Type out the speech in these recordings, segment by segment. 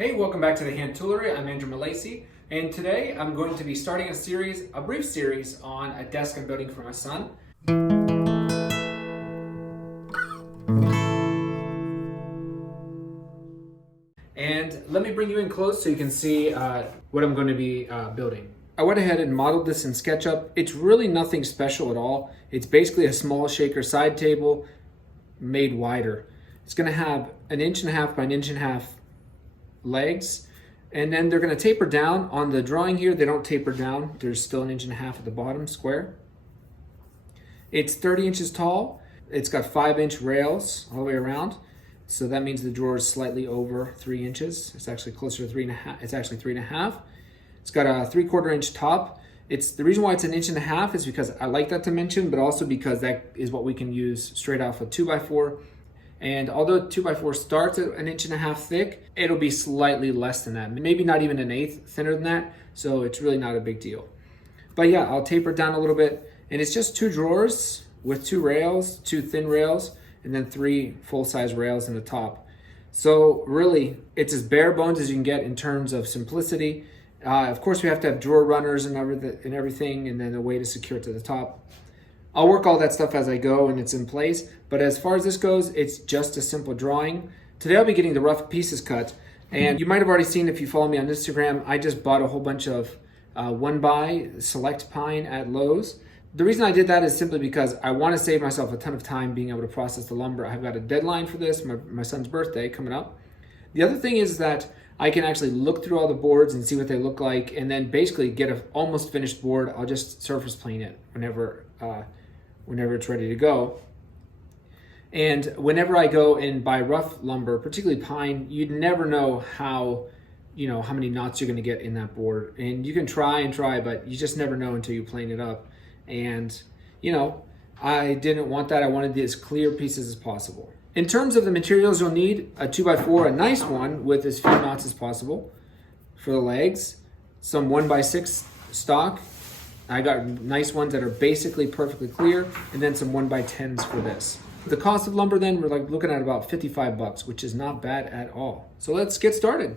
Hey, welcome back to the Hand Toolery. I'm Andrew Malacy, and today I'm going to be starting a brief series on a desk I'm building for my son. And let me bring you in close so you can see what I'm going to be building. I went ahead and modeled this in SketchUp. It's really nothing special at all. It's basically a small shaker side table made wider. It's going to have 1.5 inches by 1.5 inches legs, and then they're going to taper down. On the drawing here, they don't taper down. There's still 1.5 inches at the bottom, square. It's 30 inches tall. It's got 5-inch rails all the way around, so that means the drawer is slightly over 3 inches. It's actually closer to 3.5. It's actually 3.5. It's got a 3/4 inch top. It's the reason why it's 1.5 inches is because I like that dimension, but also because that is what we can use straight off a 2x4. And although 2x4 starts at 1.5 inches thick, it'll be slightly less than that. Maybe not even 1/8 thinner than that. So it's really not a big deal. But yeah, I'll taper it down a little bit. And it's just 2 drawers with 2 rails, 2 thin rails, and then 3 full-size rails in the top. So really, it's as bare bones as you can get in terms of simplicity. Of course, we have to have drawer runners and everything, and then a way to secure it to the top. I'll work all that stuff as I go and it's in place, but as far as this goes, it's just a simple drawing. Today I'll be getting the rough pieces cut, and you might have already seen if you follow me on Instagram, I just bought a whole bunch of 1x select pine at Lowe's. The reason I did that is simply because I want to save myself a ton of time being able to process the lumber. I've got a deadline for this, my son's birthday coming up. The other thing is that I can actually look through all the boards and see what they look like, and then basically get an almost finished board. I'll just surface plane it whenever it's ready to go. And whenever I go and buy rough lumber, particularly pine, you'd never know how many knots you're going to get in that board. And you can try and try, but you just never know until you plane it up. And I didn't want that. I wanted as clear pieces as possible. In terms of the materials, you'll need a 2x4, a nice one with as few knots as possible for the legs, some 1x6 stock. I got nice ones that are basically perfectly clear, and then some 1x10s for this. The cost of lumber then, we're looking at about $55, which is not bad at all. So let's get started.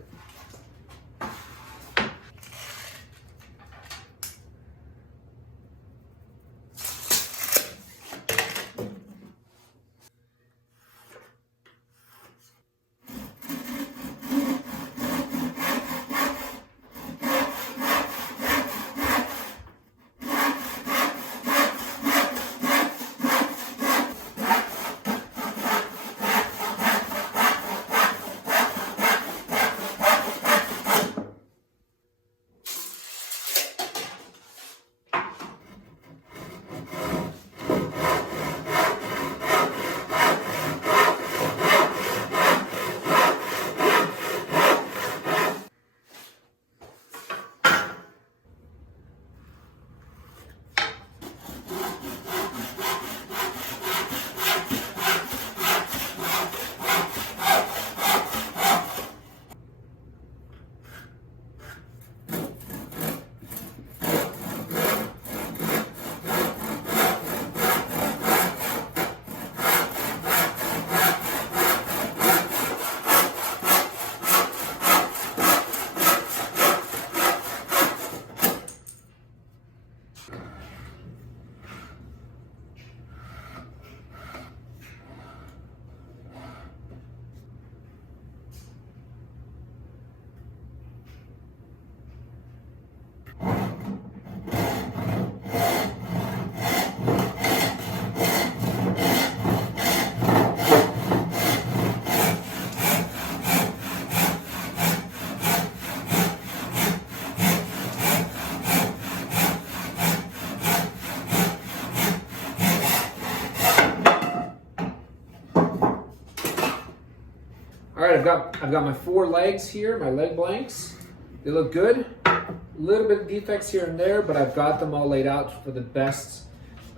All right, I've got my 4 legs here, my leg blanks. They look good. A little bit of defects here and there, but I've got them all laid out for the best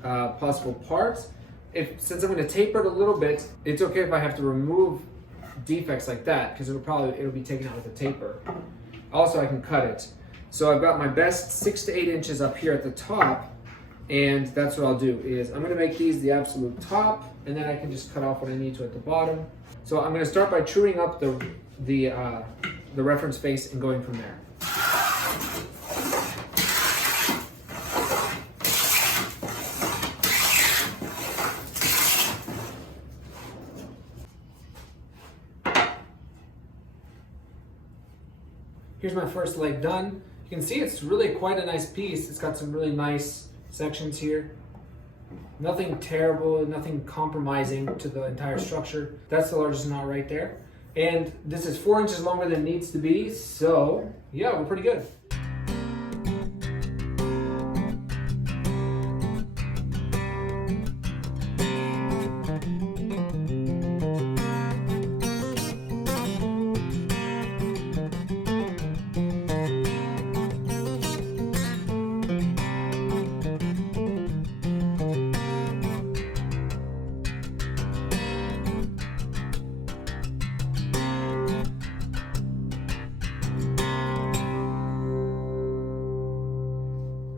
possible parts. Since I'm going to taper it a little bit, it's okay if I have to remove defects like that, because it'll be taken out with a taper. Also, I can cut it. So I've got my best 6 to 8 inches up here at the top, and that's what I'll do is I'm gonna make these the absolute top, and then I can just cut off what I need to at the bottom. So I'm gonna start by truing up the the reference face and going from there. Here's my first leg done. You can see it's really quite a nice piece. It's got some really nice sections here. Nothing terrible, nothing compromising to the entire structure. That's the largest knot right there. And this is 4 inches longer than it needs to be, so yeah, we're pretty good.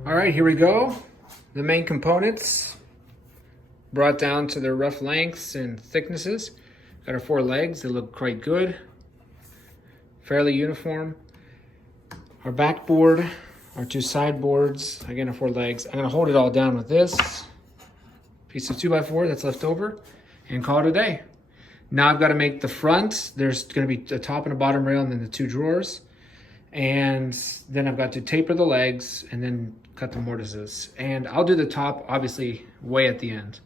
All right, here we go. The main components brought down to their rough lengths and thicknesses. Got our 4 legs, they look quite good. Fairly uniform. Our backboard, our 2 sideboards, again our 4 legs. I'm gonna hold it all down with this piece of 2x4 that's left over and call it a day. Now I've got to make the front. There's gonna be a top and a bottom rail and then the 2 drawers. And then I've got to taper the legs and then cut the mortises. And I'll do the top, obviously, way at the end.